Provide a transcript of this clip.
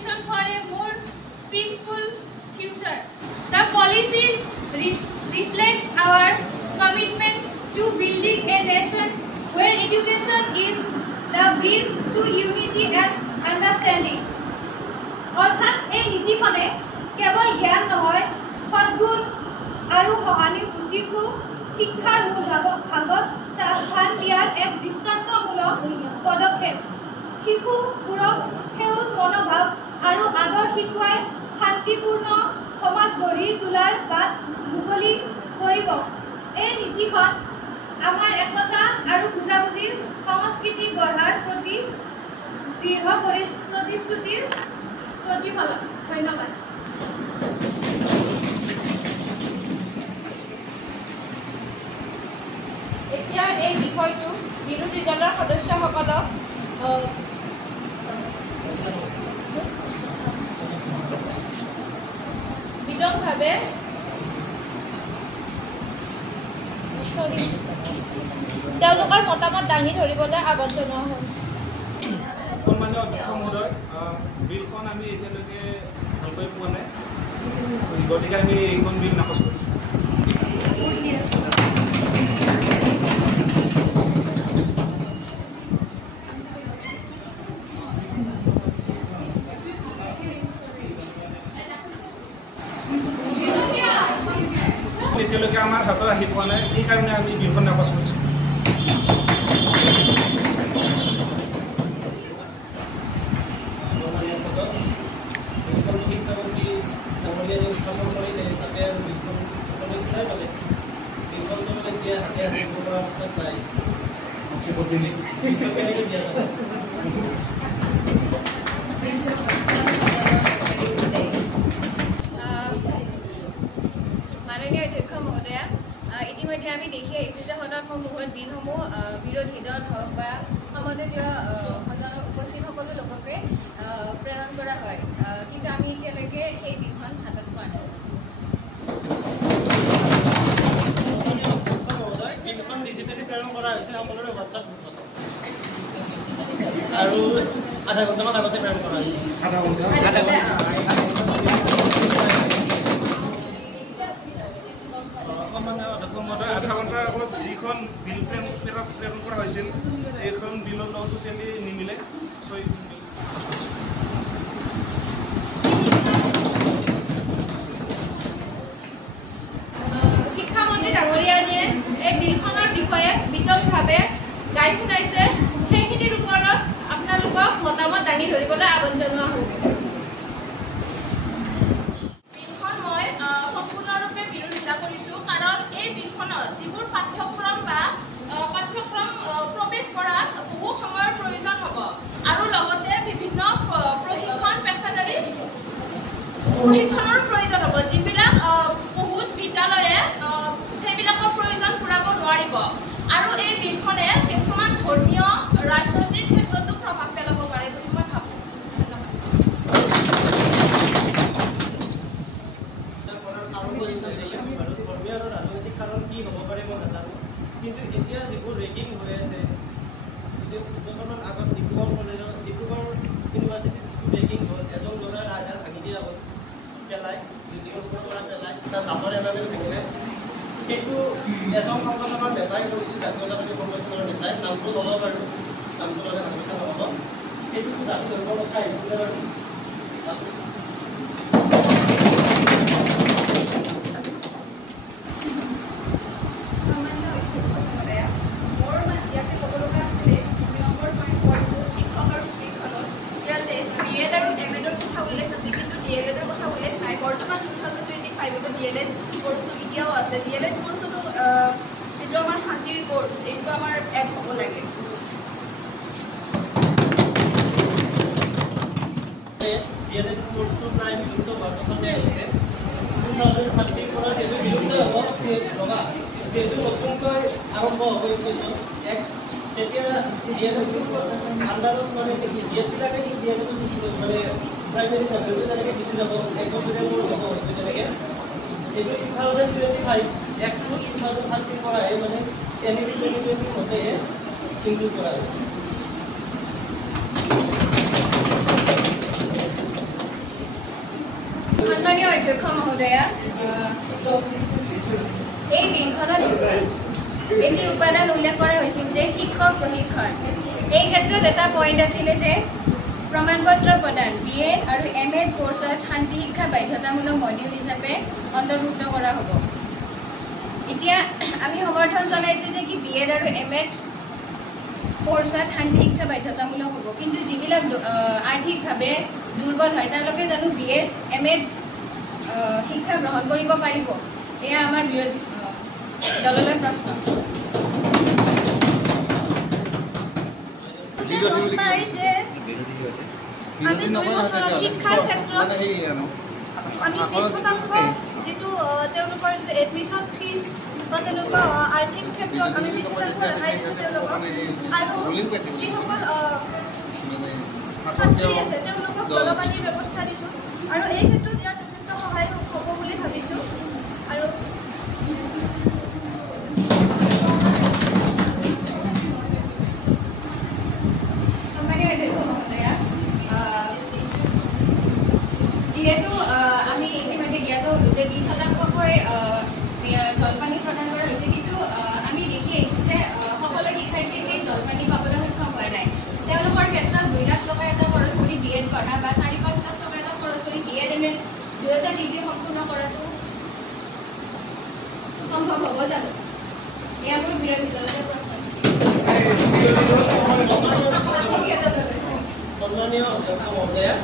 education for a more peaceful future. The policy reflects our commitment to building a nation where education is the bridge to unity and understanding. অর্থাৎ এই নীতিখনে কেৱল জ্ঞান নহয় সদ্গুণ আৰু সহানুভূতিকো শিক্ষাৰ মূল ভাগত স্থান দিয়াৰ এক দৃষ্টান্তমূলক পদক্ষেপ। শিশুবোৰক সেউজ মনোভাৱ আৰু আদৰ শিকোৱাই শান্তিপূৰ্ণ সমাজ গঢ়ি তোলাৰ বাট মুকলি কৰিব। এই নীতিখন আমাৰ একতা আৰু বুজাবুজিৰ সংস্কৃতি গঢ়াৰ প্ৰতি দৃঢ় প্ৰতিশ্ৰুতিৰ প্ৰতিফলন। ধন্যবাদ। এতিয়া এই বিষয়টো বিৰোধী দলৰ সদস্যসকলক বিতংভাৱে তেওঁলোকৰ মতামত দাঙি ধৰিবলৈ আহ্বান জনোৱা হ'ল। সন্মানীয় অধ্যক্ষ মহোদয়, বিলখন আমি এতিয়ালৈকে ভালকৈ পোৱা নাই, গতিকে আমি এইখন বিল নাকচ কৰিছোঁ। এতিয়ালৈকে আমাৰ হাতত আহি পোৱা নাই, সেইকাৰণে আমি বিলখন নাকচ কৰিছোঁ। মাননীয় অধ্যক্ষ মহোদয়া, ইতিমধ্যে আমি দেখি আহিছোঁ যে সদনসমূহত বিলসমূহ বিৰোধী দল হওক বা সমদলীয় সদনত উপস্থিত সকলো লোককে প্ৰেৰণ কৰা হয়, কিন্তু আমি এতিয়ালৈকে সেই বিলখন হাতত পোৱা নাই। আৰু আধা ঘণ্টামান আগতে প্ৰেৰণ কৰা হৈছে। আধা ঘণ্টা আগত যিখন বিল প্ৰেৰণ কৰা হৈছিল এইখন বিলৰ লগত টোটেলি নিমিলে। শিক্ষামন্ত্ৰী ডাঙৰীয়ানীয়ে এই বিলখনৰ বিষয়ে বিতংভাৱে গাই শুনাইছে, সেইখিনিৰ ওপৰত আপোনালোকক মতামত দাঙি ধৰিবলৈ আহ্বান জনোৱা হ'ল। বিলখন মই সম্পূৰ্ণৰূপে বিৰোধিতা কৰিছোঁ, কাৰণ এই বিলখনত যিবোৰ পাঠ্যক্ৰম বা পাঠ্যক্ৰম প্ৰৱেশ কৰাত বহু সময়ৰ প্ৰয়োজন হ'ব আৰু লগতে বিভিন্ন প্ৰশিক্ষণ পেছাদাৰী প্ৰশিক্ষণৰ প্ৰয়োজন হ'ব, যিবিলাক বহুত বিদ্যালয়ে সেইবিলাকৰ প্ৰয়োজন পূৰাব নোৱাৰিব। আৰু এই বিলখনে কিছুমান ধৰ্মীয় ৰাজনৈতিক ক্ষেত্ৰতো প্ৰভাৱ পেলাব পাৰে বুলি মই ভাবোঁ। ধৰ্মীয় আৰু ৰাজনৈতিক কাৰণ কি হ'ব পাৰে মই নাজানো, কিন্তু এতিয়া যিবোৰ ৰেগিং হৈ আছে, দুবছৰমান আগত ডিব্ৰুগড় ইউনিভাৰ্চিটিত ৰেগিং হ'ল, এজন ল'ৰাই ৰাজহাড় ভাঙি দিয়া হ'ল, পেলাই তাত ডাঙৰ এনামেল থাকিলে, সেইটো এজন সংগঠনৰ নেতাই কৰিছিল, জাতীয়তাবাদী সংগঠনৰ নেতাই, নামটো নলওঁ বাৰু, নামটো ল'লে নামটো নহ'ব, সেইটোতো জাতি ধৰিবৰ কথা আহিছিলে বাৰু। বৰ্তমান 2025 DLED কোৰ্সটো এতিয়াও আছে। DLED কোৰ্সটো যেটো আমাৰ শান্তিৰ কোৰ্স, এইটো আমাৰ এক হ'ব লাগে। DLED কোৰ্সটো প্ৰায় বিলুপ্ত হোৱাৰ কথাতে হৈছে। 2030 পৰা যেটো বিলুপ্ত হ'ব, যেটো নতুনকৈ আৰম্ভ হ'ব ইউনিভাৰ্চিটিত তেতিয়া DLED আন্ডাৰত মানে DLED-বিলাকে DLED মানে প্ৰাইমেৰী লেভেলটো তেনেকৈ গুচি যাব, এক বছৰীয়া কোৰ্ছ হ'ব হৈছে তেনেকৈ। এইটো 2025 একটো 2030 পৰাহে মানে NEP 2020 মতেহে ইনক্লুড কৰা হৈছে। সন্মানীয় অধ্যক্ষ মহোদয়া, এই বিলখনত এটি উপাদান উল্লেখ কৰা হৈছিল যে শিক্ষক প্ৰশিক্ষণ। এই ক্ষেত্ৰত এটা পইণ্ট আছিলে যে প্ৰমাণপত্ৰ প্ৰদান BEd আৰু MAd কোৰ্চত শান্তি শিক্ষা বাধ্যতামূলক মডিউল হিচাপে অন্তৰ্ভুক্ত কৰা হ'ব। এতিয়া আমি সমৰ্থন জনাইছোঁ যে কি BEd আৰু MAd কোৰ্চত শান্তি শিক্ষা বাধ্যতামূলক হ'ব, কিন্তু যিবিলাক আৰ্থিকভাৱে দুৰ্বল হয় তেওঁলোকে জানো BEd MAd শিক্ষা গ্ৰহণ কৰিব পাৰিব? এয়া আমাৰ বিৰোধী দললৈ প্ৰশ্ন। আমি 2 বছৰত শিক্ষাৰ ক্ষেত্ৰত আমি 30% যিটো তেওঁলোকৰ যিটো এডমিশ্যন ফিজ বা তেনেকুৱা আৰ্থিক ক্ষেত্ৰত আমি 20% ৰেহাই দিছোঁ তেওঁলোকক, আৰু যিসকল ছাত্ৰী আছে তেওঁলোকক জলপানীৰ ব্যৱস্থা দিছোঁ, আৰু এই ক্ষেত্ৰত ইয়াত যথেষ্ট সহায় হ'ব বুলি ভাবিছোঁ। আৰু যিহেতু আমি ইতিমধ্যে জ্ঞাত যে 20%কৈ জলপানী প্ৰদান কৰা হৈছে, কিন্তু আমি দেখি আহিছোঁ যে সকলো শিক্ষাৰ্থীয়ে সেই জলপানী পাবলৈ সক্ষম হোৱা নাই। তেওঁলোকৰ ক্ষেত্ৰত 2 লাখ টকা এটা খৰচ কৰি BEd পঢ়া বা 4-5 লাখ টকা এটা খৰচ কৰি BEd MAd দুয়োটা ডিগ্ৰী সম্পূৰ্ণ কৰাটো সম্ভৱ হ'ব জানো? এয়া মোৰ বিৰোধী দললৈ প্ৰশ্ন। সন্মানীয় অধ্যক্ষ মহোদয়া,